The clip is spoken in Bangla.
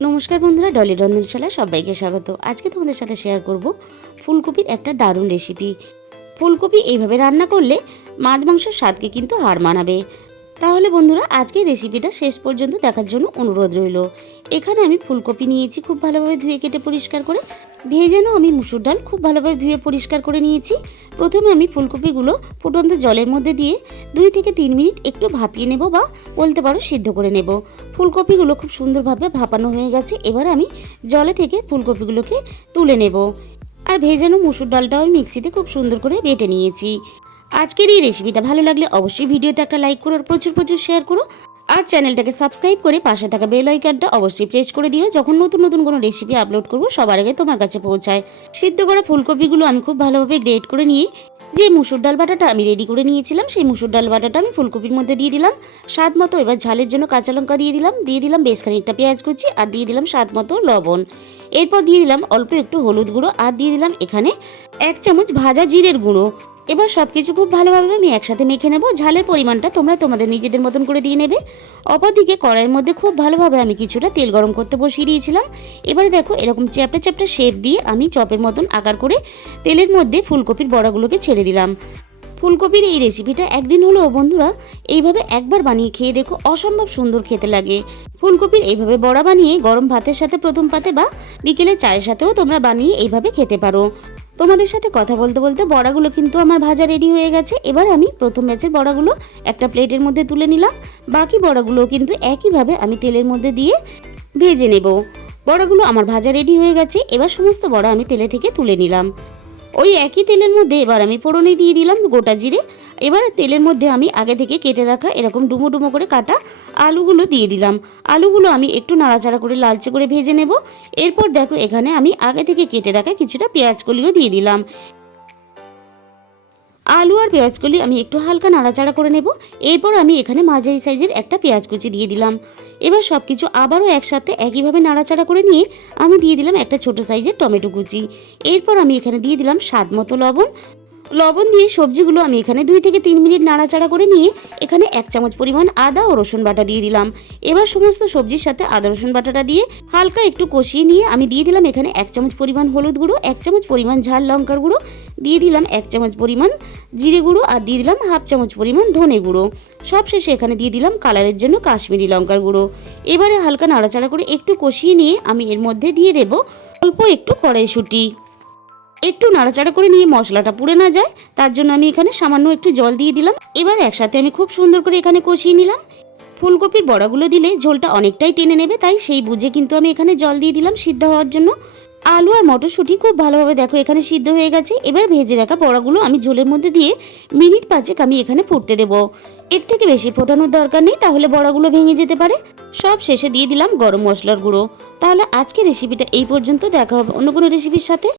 নমস্কার বন্ধুরা, ডলি রন্ধনশালায় সবাইকে স্বাগত। আজকে তোমাদের সাথে শেয়ার করব ফুলকপির একটা দারুণ রেসিপি। ফুলকপি এইভাবে রান্না করলে মাছ মাংসর স্বাদকে কিন্তু হার মানাবে। তাহলে বন্ধুরা, আজকের রেসিপিটা শেষ পর্যন্ত দেখার জন্য অনুরোধ রইল। এখানে আমি ফুলকপি নিয়েছি খুব ভালোভাবে ধুয়ে কেটে পরিষ্কার করে। ভেজানো আমি মুসুর ডাল খুব ভালোভাবে ধুয়ে পরিষ্কার করে নিয়েছি। প্রথমে আমি ফুলকপিগুলো ফুটন্ত জলের মধ্যে দিয়ে 2 থেকে 3 মিনিট একটু ভাপিয়ে নেব, বা বলতে পারো সিদ্ধ করে নেব। ফুলকপিগুলো খুব সুন্দরভাবে ভাপানো হয়ে গেছে। এবার আমি জলে থেকে ফুলকপিগুলোকে তুলে নেব। আর ভেজানো মুসুর ডালটাও আমি মিক্সিতে খুব সুন্দর করে বেটে নিয়েছি। আজকের এই রেসিপিটা ভালো লাগলে অবশ্যই ভিডিওতে একটা লাইক করো, আর প্রচুর প্রচুর শেয়ার করো। আর চ্যানেলটাকে সাবস্ক্রাইব করে পাশে থাকা বেল আইকনটা অবশ্যই প্রেস করে দিও, যখন নতুন নতুন কোনো রেসিপি আপলোড করব সবার আগে তোমার কাছে পৌঁছায়। সিদ্ধ করা ফুলকপিগুলো আমি খুব ভালোভাবে গ্রেট করে নিয়ে যে মুসুর ডাল বাটাটা আমি রেডি করে নিয়েছিলাম, সেই মুসুর ডাল বাটাটা আমি ফুলকপির মধ্যে দিয়ে দিলাম। স্বাদ মতো এবার ঝালের জন্য কাঁচা লঙ্কা দিয়ে দিলাম বেশ খানিকটা পেঁয়াজ কুচি, আর দিয়ে দিলাম স্বাদ মতো লবণ। এরপর দিয়ে দিলাম অল্প একটু হলুদ গুঁড়ো, আর দিয়ে দিলাম এখানে 1 চামচ ভাজা জিরের গুঁড়ো। এবার সবকিছু খুব ভালোভাবে আমি একসাথে মেখে নেব। ঝালের পরিমাণটা তোমরা তোমাদের নিজেদের মতন করে দিয়ে নেবে। অপরদিকে কড়াইয়ের মধ্যে খুব ভালোভাবে আমি কিছুটা তেল গরম করতে বসিয়ে দিয়েছিলাম। এবারে দেখো, এরকম চ্যাপটা চ্যাপটা শেপ দিয়ে আমি চপের মতন আকার করে তেলের মধ্যে ফুলকপির বড়াগুলোকে ছেড়ে দিলাম। ফুলকপির এই রেসিপিটা একদিন হলেও বন্ধুরা এইভাবে একবার বানিয়ে খেয়ে দেখো, অসম্ভব সুন্দর খেতে লাগে। ফুলকপির এইভাবে বড়া বানিয়ে গরম ভাতের সাথে প্রথম পাতে বা বিকেলে চায়ের সাথেও তোমরা বানিয়ে এইভাবে খেতে পারো। তোমাদের সাথে কথা বলতে বলতে বড়াগুলো কিন্তু আমার ভাজা রেডি হয়ে গেছে। এবার আমি প্রথম ব্যাচের বড়াগুলো একটা প্লেটের মধ্যে তুলে নিলাম। বাকি বড়াগুলো কিন্তু একইভাবে আমি তেলের মধ্যে দিয়ে ভেজে নেব। বড়াগুলো আমার ভাজা রেডি হয়ে গেছে। এবার সমস্ত বড়া আমি তেলে থেকে তুলে নিলাম। ওই একই তেলের মধ্যে এবার আমি ফোড়নে দিয়ে দিলাম গোটা জিরে। এবার তেলের মধ্যে আমি আগে থেকে কেটে রাখা এরকম ডুমো ডুমো করে কাটা আলুগুলো দিয়ে দিলাম। আলুগুলো আমি একটু নাড়াচাড়া করে লালচে করে ভেজে নেব। এরপর দেখো, এখানে আমি আগে থেকে কেটে রাখা কিছুটা পেঁয়াজ কলিও দিয়ে দিলাম। আলু আর পেঁয়াজ কলি আমি একটু হালকা নাড়াচাড়া করে নেব। এরপর আমি এখানে মাঝারি সাইজের একটা পেঁয়াজ কুচি দিয়ে দিলাম। এবার সব কিছু আবারও একসাথে একইভাবে নাড়াচাড়া করে নিয়ে আমি দিয়ে দিলাম একটা ছোট সাইজের টমেটো কুচি। এরপর আমি এখানে দিয়ে দিলাম স্বাদ মতো লবণ দিয়ে সবজিগুলো আমি এখানে 2 থেকে 3 মিনিট নাড়াচাড়া করে নিয়ে এখানে 1 চামচ পরিমাণ আদা ও রসুন বাটা দিয়ে দিলাম। এবার সমস্ত সবজির সাথে আদা রসুন বাটাটা দিয়ে হালকা একটু কষিয়ে নিয়ে আমি দিয়ে দিলাম এখানে 1 চামচ পরিমাণ হলুদ গুঁড়ো, 1 চামচ পরিমাণ ঝাল লঙ্কার গুঁড়ো, দিয়ে দিলাম 1 চামচ পরিমাণ জিরে গুঁড়ো, আর দিয়ে দিলাম 1/2 চামচ পরিমাণ ধনে গুঁড়ো। সবশেষে এখানে দিয়ে দিলাম কালারের জন্য কাশ্মীরি লঙ্কার গুঁড়ো। এবারে হালকা নাড়াচাড়া করে একটু কষিয়ে নিয়ে আমি এর মধ্যে দিয়ে দেব অল্প একটু কড়াইশুঁটি। একটু নাড়াচাড়া করে নিয়ে মশলাটা পুড়ে না যায় তার জন্য আমি এখানে সামান্য একটু জল দিয়ে দিলাম। এবার একসাথে আমি খুব সুন্দর করে এখানে কষিয়ে নিলাম। ফুলকপির বড়াগুলো দিলে ঝোলটা অনেকটাই টেনে নেবে, তাই সেই বুঝে কিন্তু আমি এখানে জল দিয়ে দিলাম সিদ্ধ হওয়ার জন্য। আলু আর মটরশুঁটি খুব ভালোভাবে দেখো এখানে সিদ্ধ হয়ে গেছে। এবার ভেজে রাখা বড়াগুলো আমি ঝোলের মধ্যে দিয়ে মিনিট 5 আমি এখানে ফুটতে দেবো। এর থেকে বেশি ফোটানোর দরকার নেই, তাহলে বড়াগুলো ভেঙে যেতে পারে। সব শেষে দিয়ে দিলাম গরম মশলার গুঁড়ো। তাহলে আজকে রেসিপিটা এই পর্যন্ত। দেখা হবে অন্য কোনো রেসিপির সাথে।